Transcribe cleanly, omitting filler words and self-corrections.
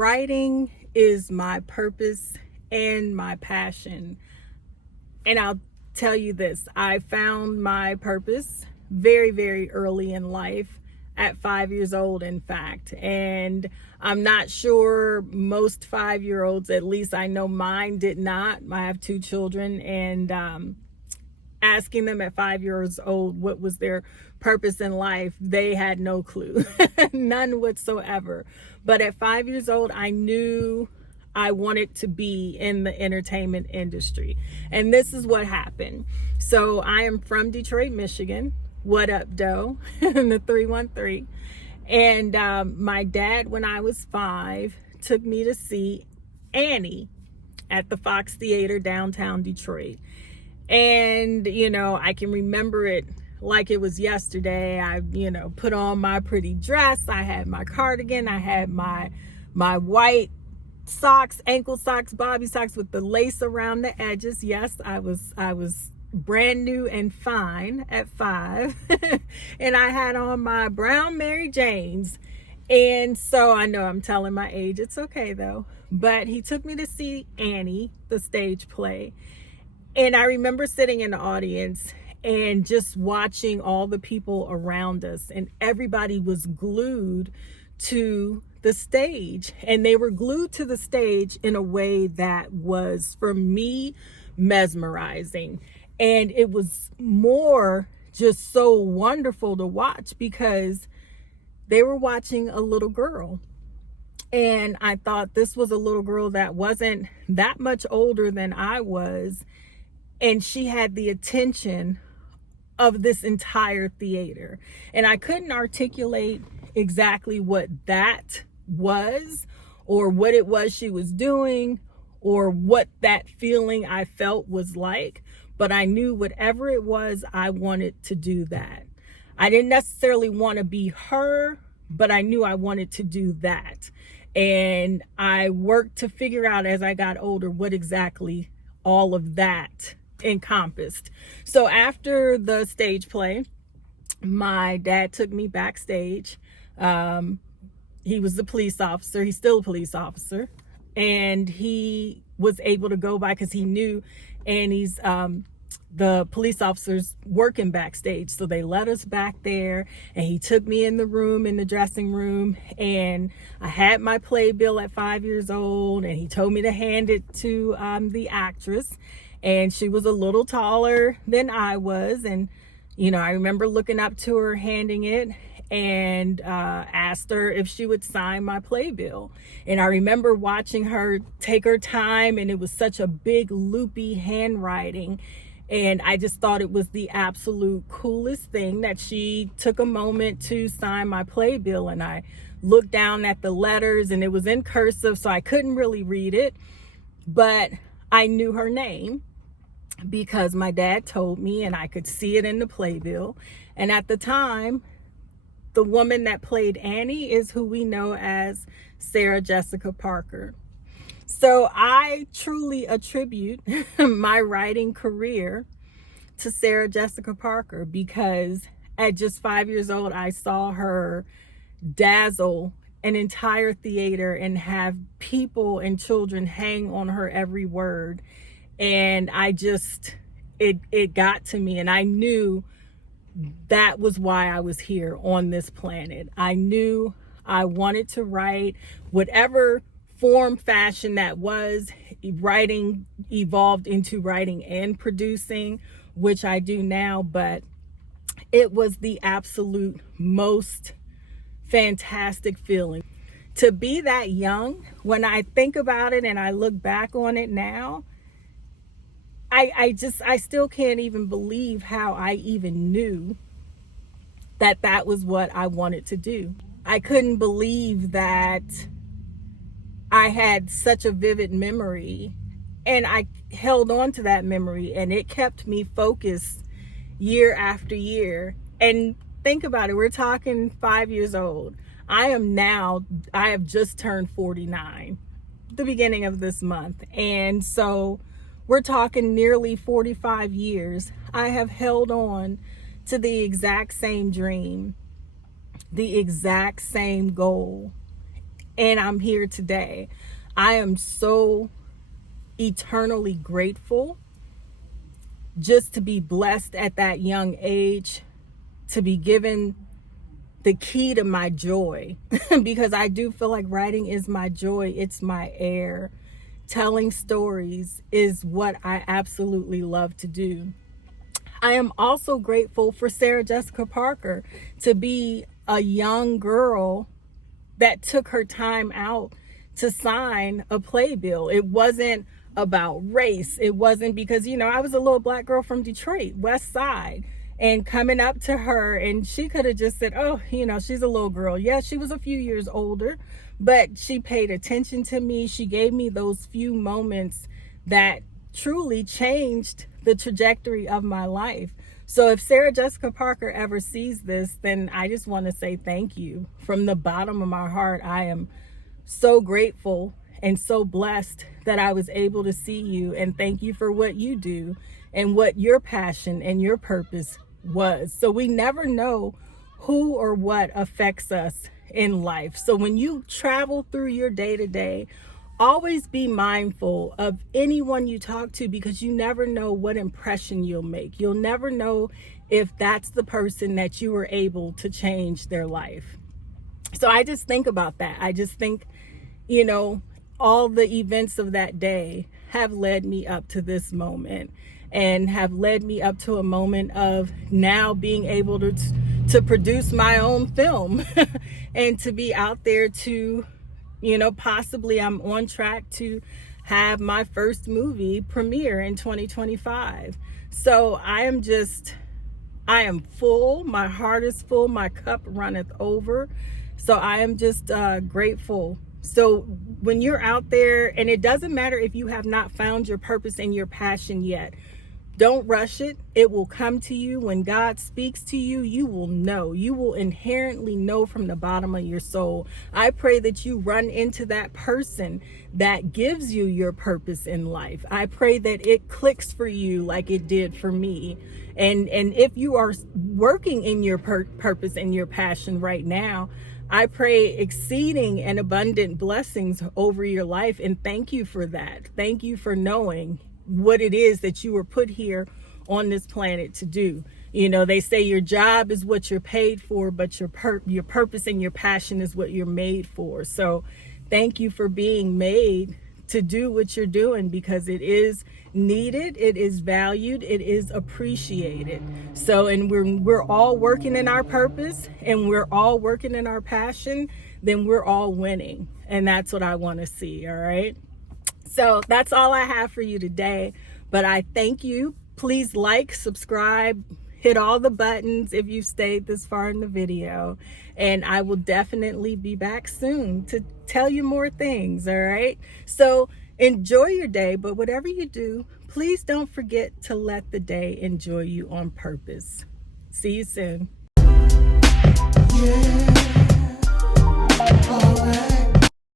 Writing is my purpose and my passion. And I'll tell you this, I found my purpose very, very early in life, at 5 years old, in fact. And I'm not sure most 5-year-olds, at least I know mine did not. I have 2 children, and asking them at 5 years old what was their purpose in life, they had no clue, none whatsoever. But at 5 years old, I knew I wanted to be in the entertainment industry. And this is what happened. So I am from Detroit, Michigan. What up, Doe? The 313. And my dad, when I was 5, took me to see Annie at the Fox Theater downtown Detroit. And, I can remember it like it was yesterday. I, put on my pretty dress. I had my cardigan. I had my white socks, ankle socks, bobby socks with the lace around the edges. Yes, I was brand new and fine at 5. And I had on my brown Mary Janes. And so I know I'm telling my age. It's okay though. But he took me to see Annie, the stage play. And I remember sitting in the audience and just watching all the people around us, and everybody was glued to the stage, and they were glued to the stage in a way that was, for me, mesmerizing. And it was more just so wonderful to watch because they were watching a little girl. And I thought this was a little girl that wasn't that much older than I was. And she had the attention of this entire theater. And I couldn't articulate exactly what that was, or what it was she was doing, or what that feeling I felt was like. But I knew whatever it was, I wanted to do that. I didn't necessarily want to be her, but I knew I wanted to do that. And I worked to figure out as I got older what exactly all of that encompassed. So after the stage play, my dad took me backstage. He was the police officer. He's still a police officer. And he was able to go by because he knew Annie's, the police officers working backstage. So they let us back there, and he took me in the room, in the dressing room, and I had my playbill at 5 years old, and he told me to hand it to the actress. And she was a little taller than I was. And, I remember looking up to her, handing it, and asked her if she would sign my playbill. And I remember watching her take her time, and it was such a big, loopy handwriting. And I just thought it was the absolute coolest thing that she took a moment to sign my playbill. And I looked down at the letters, and it was in cursive, so I couldn't really read it. But I knew her name because my dad told me, and I could see it in the playbill. And at the time, the woman that played Annie is who we know as Sarah Jessica Parker. So I truly attribute my writing career to Sarah Jessica Parker, because at just 5 years old, I saw her dazzle an entire theater and have people and children hang on her every word. And I just, it got to me, and I knew that was why I was here on this planet. I knew I wanted to write, whatever form, fashion that was. Writing evolved into writing and producing, which I do now, but it was the absolute most fantastic feeling to be that young. When I think about it and I look back on it now, I still can't even believe how I even knew that that was what I wanted to do. I couldn't believe that I had such a vivid memory, and I held on to that memory, and it kept me focused year after year. And think about it, we're talking 5 years old. I have just turned 49 the beginning of this month. And so we're talking nearly 45 years. I have held on to the exact same dream, the exact same goal. and I'm here today. I am so eternally grateful just to be blessed at that young age, to be given the key to my joy, because I do feel like writing is my joy. It's my air. Telling stories is what I absolutely love to do. I am also grateful for Sarah Jessica Parker to be a young girl that took her time out to sign a playbill. It wasn't about race. It wasn't because, I was a little black girl from Detroit, West Side, and coming up to her, and she could have just said, oh, she's a little girl. Yeah, she was a few years older, but she paid attention to me. She gave me those few moments that truly changed the trajectory of my life. So if Sarah Jessica Parker ever sees this, then I just want to say thank you from the bottom of my heart. I am so grateful and so blessed that I was able to see you, and thank you for what you do and what your passion and your purpose was. So we never know who or what affects us in life. So when you travel through your day-to-day, always be mindful of anyone you talk to, because you never know what impression you'll make. You'll never know if that's the person that you were able to change their life. So I just think about that. I just think, all the events of that day have led me up to this moment, and have led me up to a moment of now being able to produce my own film and to be out there to, possibly I'm on track to have my first movie premiere in 2025. So I am full. My heart is full. My cup runneth over. So I am just grateful. So when you're out there, and it doesn't matter if you have not found your purpose and your passion yet, don't rush it. It will come to you. When God speaks to you, you will know. You will inherently know from the bottom of your soul. I pray that you run into that person that gives you your purpose in life. I pray that it clicks for you like it did for me. And if you are working in your purpose and your passion right now, I pray exceeding and abundant blessings over your life. And thank you for that. Thank you for knowing what it is that you were put here on this planet to do. They say your job is what you're paid for, but your purpose and your passion is what you're made for. So thank you for being made to do what you're doing, because it is needed, it is valued, it is appreciated. So, and we're all working in our purpose, and we're all working in our passion, then we're all winning. And that's what I want to see. All right. So that's all I have for you today, but I thank you. Please like, subscribe, hit all the buttons if you've stayed this far in the video, and I will definitely be back soon to tell you more things. All right. So enjoy your day, but whatever you do, please don't forget to let the day enjoy you on purpose. See you soon. Yeah. All right.